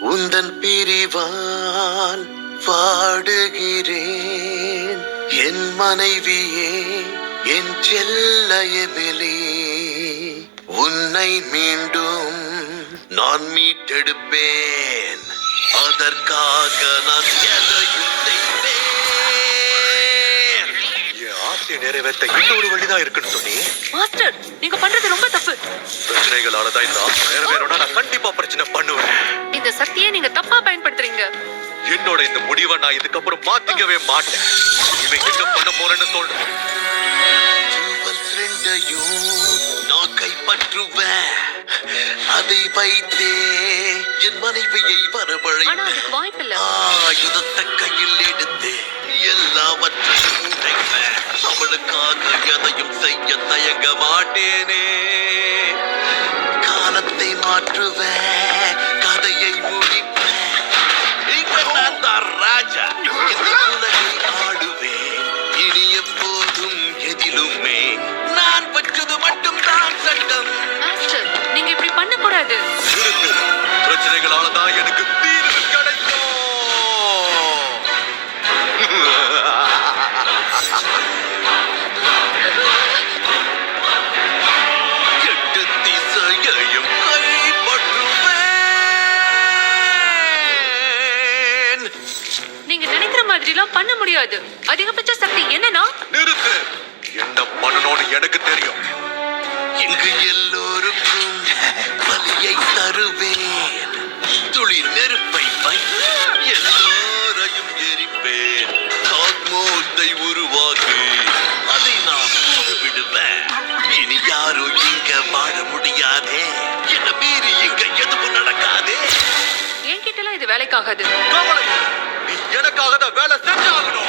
உந்தன் பிரிவால் வாடுகிறேன் என் மனைவியே என் செல்ல எமிலி உன்னை மீண்டும் நான் மீட்டெடுப்பேன் அதற்காக நான் எதையும் செய்வேன் என் ஆசையை நிறைவேற்ற இன்னொரு வழிதான் இருக்குன்னு சொன்னி மாஸ்டர் நீங்க பண்றது ரொம்ப தப்பு பிரச்சனைகளாலதான் இந்த ஆசை நிறைவேறோம்னா நான் கண்டிப்பா பிரச்சனை பண்ணுவேன் இந்த சக்தியை நீங்க தப்பா பயன்படுத்துறீங்க என்னோட இந்த முடிவை நான் இதுக்கப்புறம் மாத்திக்கவே மாட்டேன் இவன் என்ன பண்ண போறேன்னு சொல்றேன் நான் கைப்பற்றுவேன் அதை வைத்தே என் மனைவியை வரவழைத்து ஆயுதத்தை கையில் எடுத்து எல்லாவற்றையும் உடைப்பேன் அவளுக்காக எதையும் செய்ய தயங்க மாட்டேனே காலத்தை மாற்றுவேன் கதையை முடிப்பேன் ராஜா உலகை ஆடுவேன் இனி எப்போதும் எதிலுமே நான் பெற்றது மட்டும் தான் சட்டம் நீங்க இப்படி பண்ண கூடாது பிரச்சனைகளாலதான் எனக்கு தீர்வு கிடைக்கும் எட்டு திசையையும் கைப்பற்றுவேன் நீங்க நினைக்கிற மாதிரி எல்லாம் பண்ண முடியாது அதிகபட்ச சக்தி என்னன்னா நிறுத்து என்ன பண்ணணும்னு எனக்கு தெரியும் இங்கு எல்லோருக்கும் பலியை தருவேன் துளி நெருப்பை வைத்து எல்லோரையும் எரிப்பேன் காக்மோத்தை உருவாக்கி அதை நான் போட்டு விடுவேன் இனி யாரும் இங்க வாழ முடியாதே என்ன மீறி இங்க எதுவும் நடக்காதே என்கிட்ட இது வேலைக்காகாது நீ எனக்காக தான் வேலை செஞ்சாகணும்